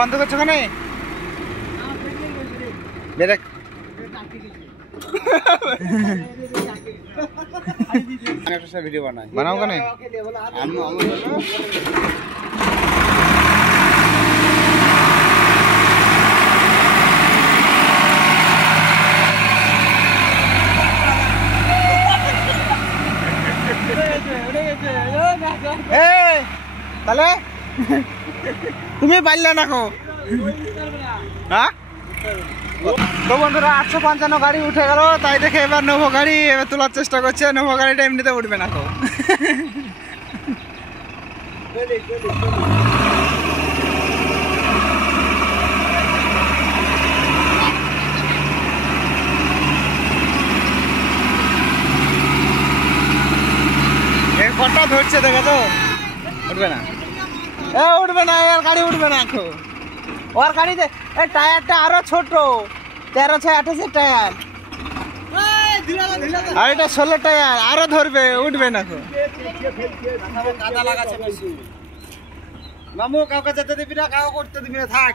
বন্ধ করছো কেন? ব্রেক ভিডিও বানাও কেন? তাহলে তুমি পারলে না কো? হ্যাঁ তো বন্ধুরা 855 গাড়ি উঠে গেল, তাই দেখে এবার নোভো গাড়ি এবার তোলার চেষ্টা করছে। নোভো গাড়িটা এমনিতে উঠবে না কো। কটা ধরছে দেখে তো উঠবে না, উঠবে না, এর গাড়ি উঠবে না এখন। ওর গাড়িতে এই টায়ারটা আরো ছোট, 13/28 টায়ার, আর এটা 16 টায়ার, আরো ধরবে, উঠবে না এখন। মামু কাউকে যেতে দিবি না, কাউকে করতে দিবি না, থাক।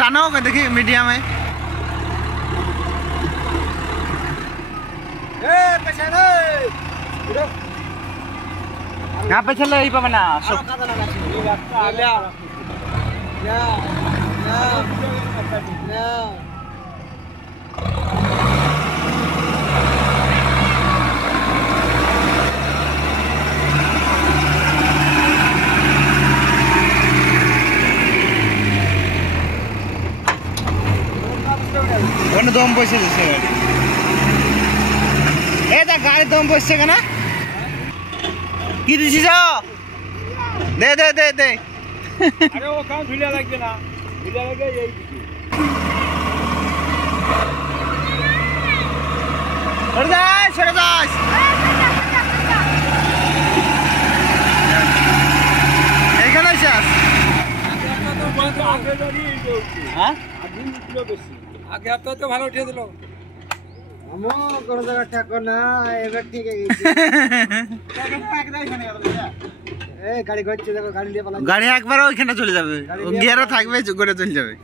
টানো দেখি মিডিয়ামে। यहाँ पे चलो यही पावे ना दम पैसे गाड़ी दम पैसे ना কি দিছিস? দে দে দে দে। আরে ও কাম ঝুলিয়া লাগবে না, ঝুলিয়া লাগে এই দিকে। সরে যাস, সরে যাস। এখানে আছিস? হ্যাঁ আগে হপ্তাহ তো ভালো উঠিয়ে দিল। কোনো জায়গা ঠাকুর না, এবার ঠিক গাড়ি ঘুরছে, দেখো গাড়ি দিয়ে গাড়ি একবার ওইখানে চলে যাবে, গিয়ারও থাকবে, করে চলে যাবে।